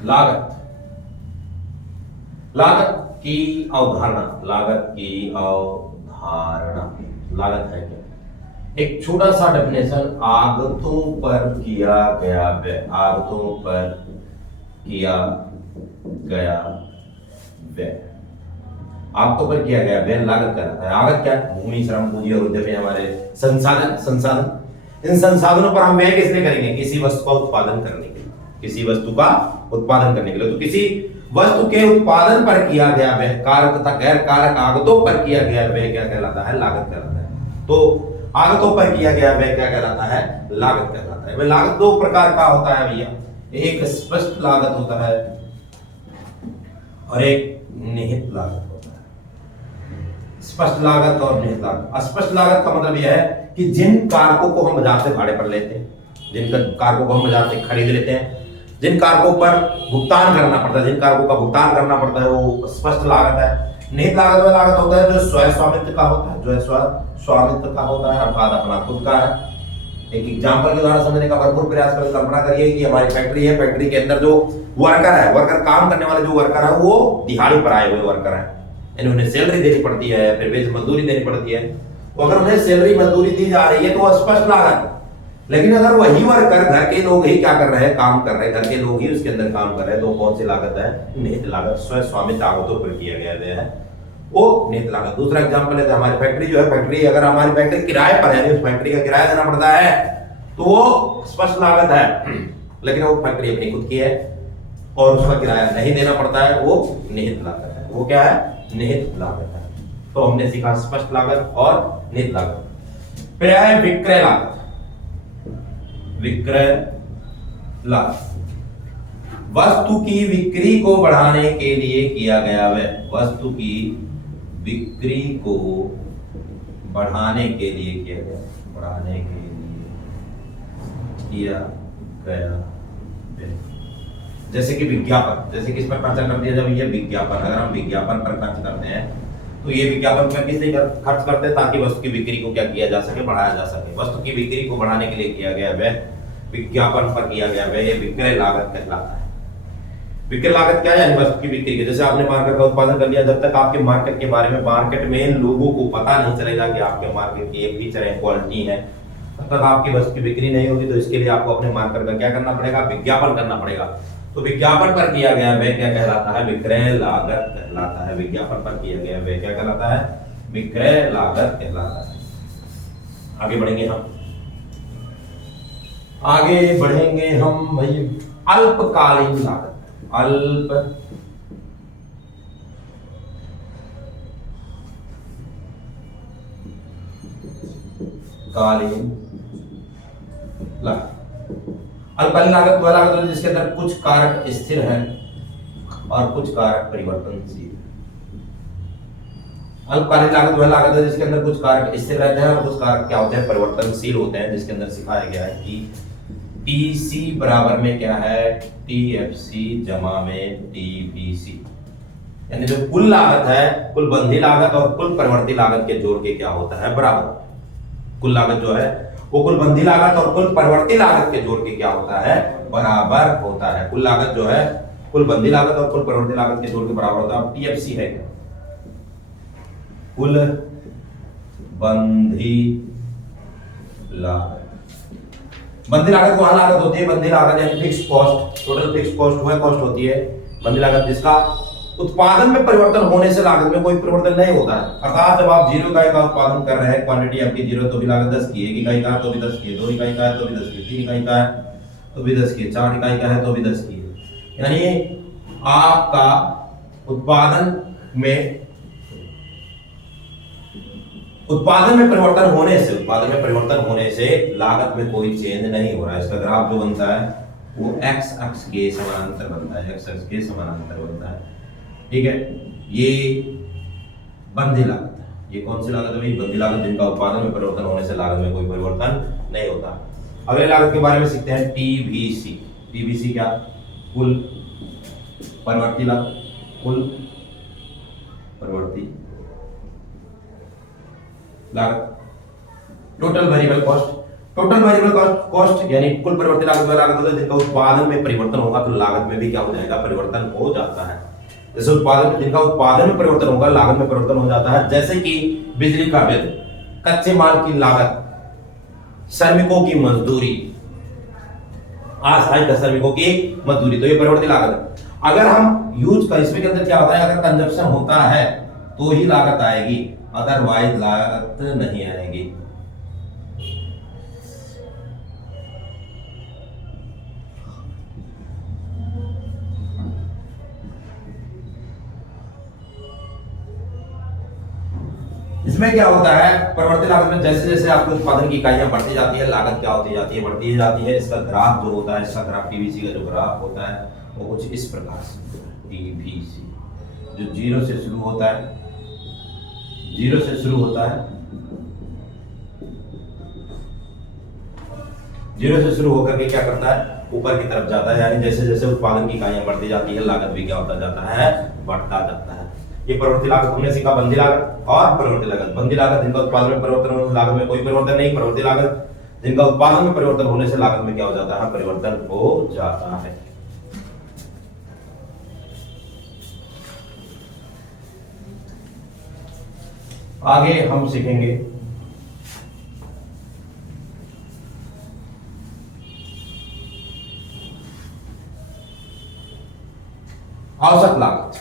लागत, लागत की अवधारणा, लागत की अवधारणा, लागत है क्या? एक छोटा सा डेफिनेशन, आगतों पर किया गया व्यय, आगतों पर किया गया व्यय, आगतों पर किया गया व्यय लागत कहलाता है। आगत क्या है? भूमि, श्रम, पूंजी और उद्यम हमारे संसाधन, संसाधन। इन संसाधनों पर हम व्यय किस लिए करेंगे? किसी वस्तु का उत्पादन करने के लिए, किसी वस्तु का उत्पादन करने के लिए। तो किसी वस्तु के उत्पादन पर किया गया व्यय, कारक तथा गैर कारक आगतों पर किया गया व्यय क्या कहलाता है? लागत कहलाता है। तो आगतों पर किया गया व्यय क्या कहलाता है? लागत कहलाता है। वह लागत दो प्रकार का होता है भैया, एक स्पष्ट लागत होता है और एक निहित लागत होता है। स्पष्ट लागत और निहित लागत। अस्पष्ट लागत का मतलब यह है कि जिन कारकों को हम बाजार से भाड़े पर लेते हैं, जिन कारकों को हम बाजार से खरीद लेते हैं, जिन कारकों पर भुगतान करना पड़ता है, जिन कारकों का भुगतान करना पड़ता है, वो स्पष्ट लागत है। निहित लागत वह लागत होता है जो स्वयं स्वामित्व का होता है, जो स्वयं स्वामित्व का होता है, अर्थात अपना खुद का है। एक एग्जांपल के द्वारा समझने का भरपूर प्रयास करें। कल्पना करिए कि हमारी फैक्ट्री है, फैक्ट्री के अंदर जो वर्कर है, वर्कर काम करने वाले जो वर्कर है, वो दिहाड़ी पर आए हुए वर्कर है, यानी उन्हें सैलरी देनी पड़ती है, फिर वेज मजदूरी देनी पड़ती है। तो अगर उन्हें सैलरी मजदूरी दी जा रही है तो वह स्पष्ट लागत है। लेकिन अगर वही वर्कर, घर के लोग ही क्या कर रहे हैं? काम कर रहे हैं, घर के लोग ही उसके अंदर काम कर रहे हैं, तो कौन सी लागत है? निहित लागत, स्वयं स्वामित्व आगतों पर किया गया है, वो निहित लागत। दूसरा एग्जांपल लेते हैं, हमारी फैक्ट्री जो है, फैक्ट्री अगर हमारी फैक्ट्री किराए पर है, उस फैक्ट्री का किराया देना पड़ता है, तो वो स्पष्ट लागत है। लेकिन वो फैक्ट्री अपनी खुद की है और उसका किराया नहीं देना पड़ता है, वो निहित लागत है। वो क्या है? निहित लागत है। तो हमने सीखा स्पष्ट लागत और निहित लागत। फिर है विक्रय लागत। विक्रय लागत, वस्तु की बिक्री को बढ़ाने के लिए किया गया व्यय, वस्तु की बिक्री को बढ़ाने के लिए किया गया, बढ़ाने के लिए किया गया व्यय। जैसे कि विज्ञापन, जैसे कि इस पर खर्चा कर दिया जब ये विज्ञापन, अगर हम विज्ञापन पर खर्च करते हैं तो ये विज्ञापन पर किस लिए खर्च करते हैं? ताकि वस्तु की बिक्री को क्या किया जा सके? बढ़ाया जा सके। वस्तु की बिक्री को बढ़ाने के लिए किया गया व्यय, विज्ञापन पर किया गया व्यय, ये विक्रय लागत कहलाता है। विक्रय लागत क्या है? यानी वस्तु की बिक्री के, जैसे आपने मार्केट का उत्पादन कर लिया, जब तक आपके मार्केट के बारे में मार्केट में लोगों को पता नहीं चलेगा कि आपके मार्केट की एक फीचर है, क्वालिटी है, तब तक आपकी वस्तु की बिक्री नहीं होगी। तो इसके लिए आपको अपने मार्केट का क्या करना पड़ेगा? विज्ञापन करना पड़ेगा। तो विज्ञापन पर किया गया व्यय क्या कहलाता है? विक्रय लागत कहलाता है। विज्ञापन पर किया गया व्यय क्या कहलाता है? विक्रय लागत कहलाता है। आगे बढ़ेंगे हम, आगे बढ़ेंगे हम भाई, अल्पकालीन लागत। अल्पकालीन लागत। अल्पकालीन लागत वह लागत है जिसके अंदर कुछ कारक स्थिर है और कुछ कारक परिवर्तनशील। अल्पकालीन लागत वह लागत है जिसके अंदर कुछ कारक स्थिर रहते हैं और कुछ कारक क्या होते हैं? परिवर्तनशील होते हैं। जिसके अंदर सिखाया गया है कि टीसी बराबर में क्या है? टीएफसी जमा में टीबीसी, यानी जो कुल लागत है, कुल बंधी लागत और कुल परिवर्ती लागत के जोड़ के क्या होता है? बराबर। कुल लागत जो है वो कुल बंधी लागत और कुल परिवर्ती लागत के जोड़ के क्या होता है? बराबर होता है। कुल लागत जो है कुल बंधी लागत और कुल परिवर्ती लागत के जोड़ के बराबर होता है। टीएफसी है क्या? कुल बंधी लागत। बंधी लागत वह लागत होती है, बंधी लागत यानी fix cost, total fix cost वह कॉस्ट होती है बंधी लागत जिसका उत्पादन में परिवर्तन होने से लागत में कोई परिवर्तन नहीं होता है। अर्थात जब आप 0 इकाई का उत्पादन कर रहे हैं, क्वांटिटी आपकी 0 तो भी लागत 10 की है, 1 इकाई का है तो भी 10 की है, 2 इकाई का है तो भी 10 की है, 3 इकाई का है तो भी 10 की है, 4 इकाई का है तो भी 10 की है। यानी आपका उत्पादन में परिवर्तन होने से लागत में कोई चेंज नहीं हो रहा है। इसका ग्राफ जो बनता है वो x अक्ष के समानांतर बनता है, x अक्ष के समानांतर बनता है। ठीक है, ये बंधी लागत है। ये कौन सी लागत है? बंधी लागत, जिनका उत्पादन में परिवर्तन होने से लागत में कोई परिवर्तन नहीं होता। अगले लागत के बारे में सीखते हैं, टीबीसी। टीबीसी क्या? कुल परिवर्ती लागत, कुल परिवर्ती लागत, total variable cost. Total variable cost यानी कुल परिवर्तित लागत वह लागत होता है जिनका उत्पादन में परिवर्तन होगा, तो लागत में भी क्या हो जाएगा, परिवर्तन हो जाता है। जैसे उत्पादन, जिनका उत्पादन में परिवर्तन होगा लागत में परिवर्तन हो जाता है, जैसे कि बिजली का बिल, कच्चे माल की लागत, श्रमिकों की मजदूरी, अस्थायी श्रमिकों की मजदूरी, तो ये परिवर्तित लागत है। अगर हम यूज का, इसमें के अंदर क्या होता है, अगर कंजप्शन होता है तो ही लागत आएगी, अदरवाइज लागत नहीं आएगी। इसमें क्या होता है, परिवर्तित लागत में जैसे जैसे आपके उत्पादन की इकाइयां बढ़ती जाती है, लागत क्या होती जाती है, बढ़ती जाती है। इसका ग्राफ जो होता है, इसका ग्राफ टीवीसी का जो ग्राफ होता है वो कुछ इस प्रकार से, टीवीसी जो जीरो से शुरू होता है, जीरो से शुरू होता है, जीरो से शुरू होकर के क्या करता है, ऊपर की तरफ जाता है। यानी जैसे जैसे उत्पादन की इकाइयां बढ़ती जाती है, लागत भी क्या होता जाता है, बढ़ता जाता है। ये परिवर्तित लागत हमने सीखा, बंदी लागत और परिवर्तित लागत। बंदी लागत जिनका उत्पादन में परिवर्तन होने से लागत में कोई परिवर्तन नहीं, परिवर्तित लागत जिनका उत्पादन में परिवर्तन होने से लागत में क्या हो जाता है, परिवर्तन हो जाता है। आगे हम सीखेंगे औसत लागत।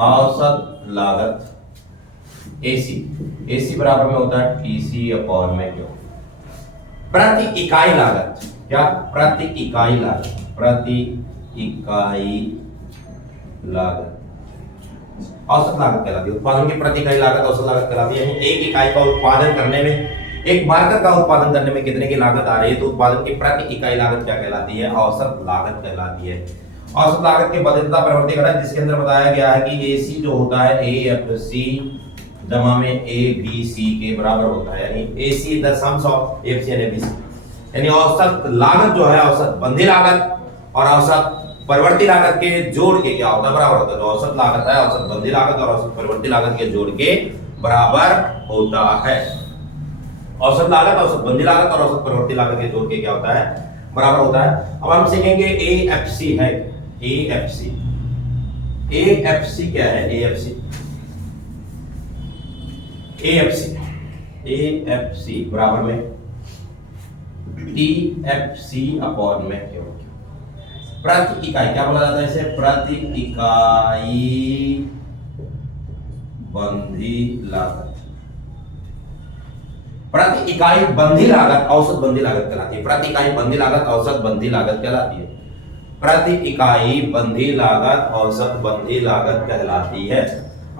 औसत लागत एसी, एसी बराबर में होता है टीसी अपॉन में क्यू, प्रति इकाई लागत। क्या, प्रति इकाई लागत, प्रति इकाई लागत औसत लागत कहलाती है। उत्पादन की प्रति इकाई लागत औसत लागत कहलाती है। एक इकाई का उत्पादन करने में, एक मार्कर का उत्पादन करने में कितने की लागत आ रही है, तो उत्पादन की प्रति इकाई लागत क्या कहलाती है, औसत लागत कहलाती है। औसत लागत के बदलता परिवर्ती घटक, जिसके अंदर बताया गया है कि एसी जो होता है एएफसी जमा में एबीसी के बराबर होता है। यानी AC the sums of FC and ABC, यानी औसत लागत जो है, औसत बंधी लागत और औसत परिवर्ती लागत के जोड़ के क्या होता है, बराबर होता है। तो औसत लागत है औसत बंधी लागत और औसत परिवर्ती लागत के जोड़ के बराबर होता है। औसत लागत, औसत बंधी लागत और औसत परिवर्ती लागत के जोड़ के क्या होता है, बराबर होता है। अब हम सीखेंगे एएफसी है, एएफसी, एएफसी क्या है, एएफसी, एएफसी, एएफसी बराबर में टीएफसी अपॉन में क्यू, प्रति इकाई क्या बोला जाता है इसे, प्रति इकाई बंधी लागत। प्रति इकाई बंधी लागत औसत बंधी लागत कहलाती है। प्रति इकाई बंधी लागत औसत बंधी लागत कहलाती है। प्रति इकाई बंधी लागत औसत बंधी लागत कहलाती है।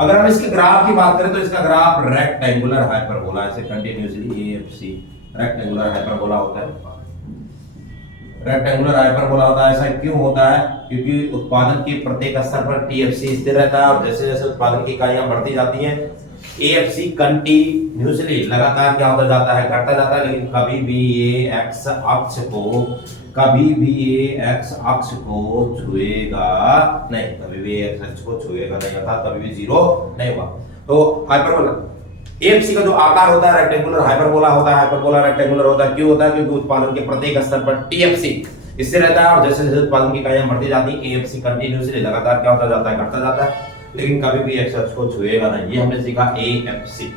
अगर हम इसके ग्राफ की बात करें तो इसका ग्राफ रेक्टेंगुलर हाइपरबोला, ऐसे कंटिन्यूअसली एएफसी रेक्टेंगुलर हाइपरबोला होता है। रेक्टेंगुलर हाइपरबोला होता है, ऐसा क्यों होता है, क्योंकि उत्पादन के प्रत्येक स्तर पर टीएफसी स्थिर रहता है और जैसे जैसे उत्पादन की इकाइयां बढ़ती जाती हैं एएफसी कंटिन्यूअसली लगातार क्या होता जाता है, घटता जाता है। लेकिन कभी भी ये एक्स अक्ष को, कभी भी ये एक्स अक्ष को छुएगा नहीं, कभी भी एक्स अक्ष को छुएगा नहीं, अर्थात कभी भी जीरो नहीं होगा। तो हाइपरबोला एएफसी का जो आकार होता है रेक्टेंगुलर हाइपरबोला होता है। हाइपरबोला रेक्टेंगुलर होता है, क्यों होता है, क्योंकि उत्पादन के प्रत्येक स्तर पर टीएफसी इससे रहता है और जैसे जैसे उत्पादन की इकाइयां बढ़ती जाती है एएफसी कंटिन्यूअसली लगातार क्या होता जाता है, घटता जाता है, लेकिन कभी भी एक्स अक्ष को छुएगा नहीं। ये हमने सीखा एएफसी,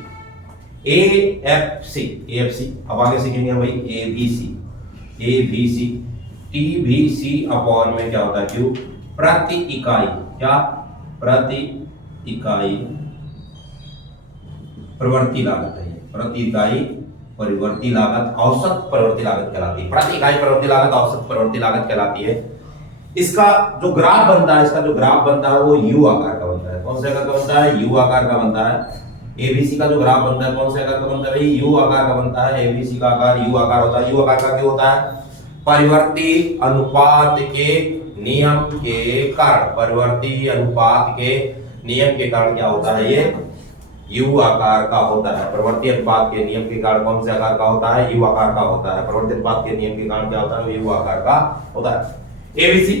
एएफसी, एएफसी। अब आगे सीखेंगे भाई एबीसी, एबीसी, टीबीसी अपॉन में क्या होता है, क्यों, प्रति इकाई, क्या, प्रति इकाई प्रवृत्ति लागत है, प्रति इकाई परिवर्ती लागत औसत परिवर्ती लागत कहलाती है। प्रति इकाई परिवर्ती लागत औसत परिवर्ती लागत कहलाती है। इसका जो ग्राफ बनता है, इसका जो ग्राफ बनता है वो यू आकार का बनता है। कौन से आकार का बनता है, यू आकार का बनता है। एबीसी का जो ग्राफ बनता है कौन से आकार का बनता है, यू आकार का बनता है। एबीसी का आकार यू आकार होता है। यू आकार का क्यों होता है, परिवर्ती अनुपात के नियम के कारण, परिवर्ती अनुपात के नियम के कारण क्या होता है, ये यू आकार का होता है। प्रवर्ती अनुपात के नियम के कारण कौन से आकार का होता है, यू आकार का होता है। प्रवर्ती अनुपात के नियम के कारण क्या होता है, यू आकार का होता है। एबीसी,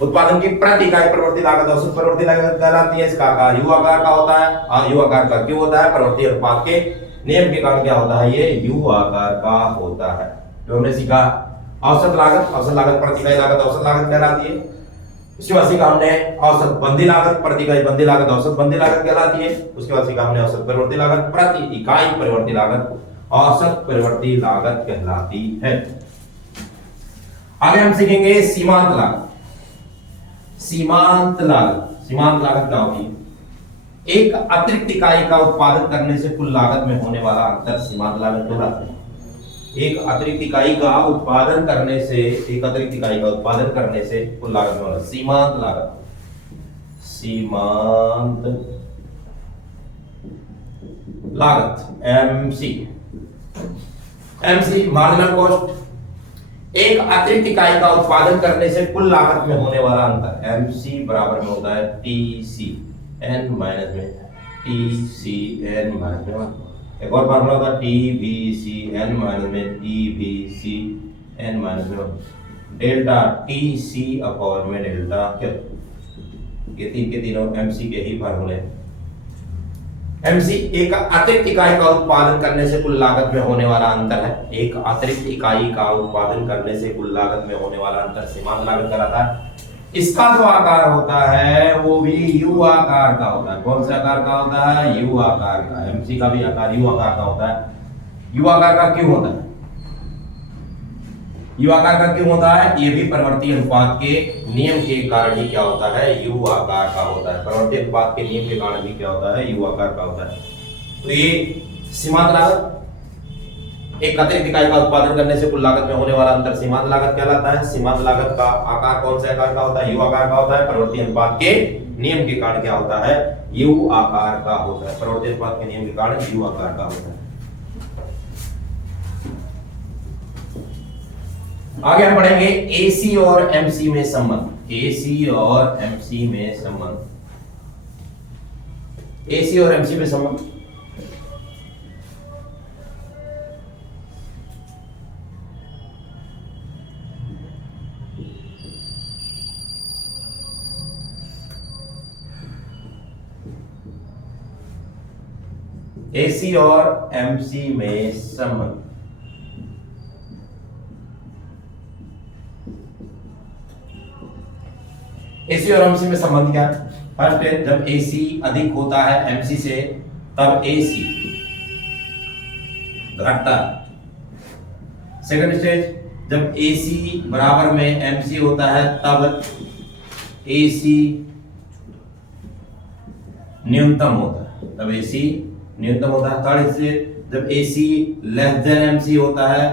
उत्पादन की प्रति इकाई प्रवृत्ति लागत औसत प्रवृत्ति लागत कहलाती है। इसका आकार यू आकार का होता है। और यू आकार का क्यों होता है? प्रवृत्ति अनुपात के नियम के कारण क्या होता है? ये यू आकार का होता है। जो हमने सीखा औसत लागत प्रति इकाई लागत औसत लागत कहलाती है। उसके बाद सीखा हमने औसत बंदी लागत प्रति इकाई बंदी लागत औसत बंदी लागत कहलाती है। उसके बाद सीखा हमने औसत परिवर्ती लागत प्रति इकाई परिवर्ती लागत औसत परिवर्ती लागत कहलाती है। आगे हम सीखेंगे सीमांत लागत। सीमांत लागत क्या होती है? एक अतिरिक्त इकाई का उत्पादन करने से कुल लागत में होने वाला अंतर सीमांत लागत कहलाता है। एक अतिरिक्त इकाई का उत्पादन करने से कुल लागत में होना सीमांत लागत एमसी मार्जिनल कॉस्ट। एक अतिरिक्त इकाई का उत्पादन करने से कुल लागत में होने वाला अंतर एमसी बराबर में होता है टीसी एन माइनस में टीसी एन माइनस में 1। एक और फार्मूला था टीबीसी एन माइनस में टीबीसी एन माइनस में 1 डेल्टा टीसी अपॉन में डेल्टा क्या। ये तीनों एमसी के ही फार्मूले। एमसी एक अतिरिक्त इकाई का उत्पादन करने से कुल लागत में होने वाला अंतर है। एक अतिरिक्त इकाई का उत्पादन करने से कुल लागत में होने वाला अंतर सीमांत लागत कहलाता है। इसका जो आकार होता है वो भी यू आकार का होता है। कौन से आकार का होता है? यू आकार का। एमसी का भी आकार यू आकार का होता है। यू आकार का क्यों होता है? यू आकार का क्यों होता है? ये भी परिवर्ती अनुपात के नियम के कारण ही क्या होता है? यू आकार का होता है। परिवर्ती अनुपात के नियम के कारण भी क्या होता है? यू आकार का होता है। तो ये सीमांत लागत एक अतिरिक्त इकाई का उत्पादन करने से कुल लागत में होने वाला अंतर सीमांत लागत कहलाता है। सीमांत लागत का आकार कौन से आकार का होता है? यू आकार का होता है। परिवर्ती अनुपात के नियम के कारण क्या होता है? यू आकार का होता है। परिवर्ती अनुपात के नियम के कारण यू आकार का होता है। आगे हम पढ़ेंगे एसी और एमसी में संबंध। एसी और एमसी में संबंध। एसी और एमसी में संबंध। एसी और एमसी में संबंध। एसी और एमसी में संबंध क्या है? फर्स्ट है जब एसी अधिक होता है एमसी से तब एसी घटता है। सेकंड स्टेज जब एसी बराबर में एमसी होता है तब एसी न्यूनतम होता है। तब एसी न्यूनतम होता है। थर्ड स्टेज जब एसी लेस देन एमसी होता है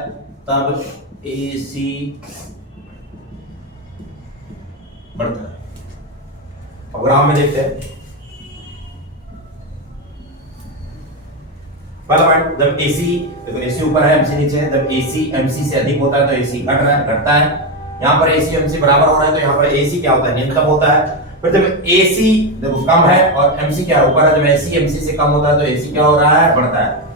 तब एसी बढ़ता है। अब ग्राफ में देखते हैं। पहला पॉइंट जब एसी देखो एसी ऊपर है एमसी नीचे है। जब एसी एमसी से अधिक होता है तो एसी घटता है। यहाँ पर एसी एमसी बराबर हो रहा है तो यहाँ पर एसी क्या होता है? न्यूनतम होता है। फिर जब एसी देखो कम है और एमसी क्या ऊपर है, जब एसी एमसी से कम होता है तो एसी क्या हो रहा है? बढ़ता है।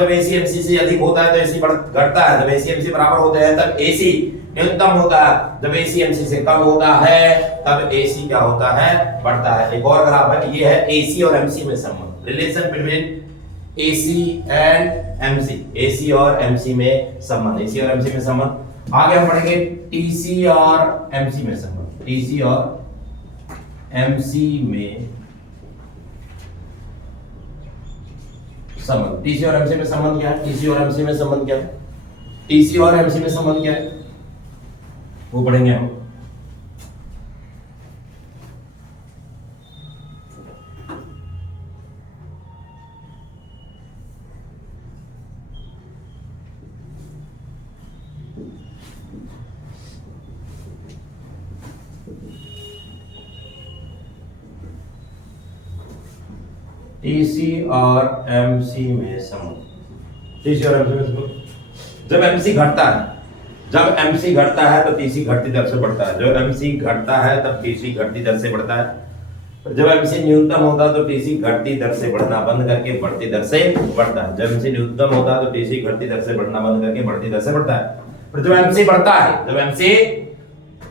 जब एसी एमसी से अधिक होता है तो एसी घटता है। जब एसी एमसी बराबर होते हैं तब एसी न्यूनतम होता है। जब एसी एमसी से कम होता है तब एसी क्या होता है? बढ़ता है। एक और ग्राफ है, ये है एसी और एमसी में संबंध। Relation between AC and MC. AC और एमसी में संबंध। एसी और एमसी में संबंध। आगे हम पढ़ेंगे टीसी और एमसी में संबंध। टीसी और एमसी में संबंध। टीसी और एमसी में संबंध क्या है? टीसी और एमसी में संबंध क्या है? टीसी और एमसी में संबंध क्या है वो पढ़ेंगे हम। टीसी और एमसी में संबंध। टीसी और एमसी में संबंध। जब एमसी घटता है, जब एमसी घटता है तो टीसी घटती दर से बढ़ता है। जब एमसी घटता है तब टीसी घटती दर से बढ़ता है। जब एमसी न्यूनतम होता है तो टीसी घटती दर से बढ़ना बंद करके बढ़ती दर से बढ़ता है। जब एमसी न्यूनतम होता है तो टीसी घटती दर से बढ़ना बंद करके बढ़ती दर से बढ़ता है। पर जब एमसी बढ़ता है, जब एमसी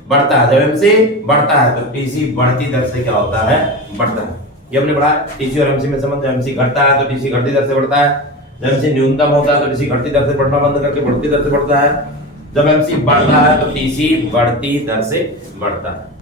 बढ़ता है। जब एमसी बढ़ता है तो टीसी बढ़ती दर से क्या होता है, बढ़ता है। ये हमने पढ़ा है टीसी और एमसी में संबंध। एमसी घटता है तो टीसी घटती दर से बढ़ता है। जब एमसी न्यूनतम होता है तो टीसी घटती दर से बढ़ना बंद करके बढ़ती दर से बढ़ता है। जब एमसी बढ़ता है तो टीसी बढ़ती दर से बढ़ता है।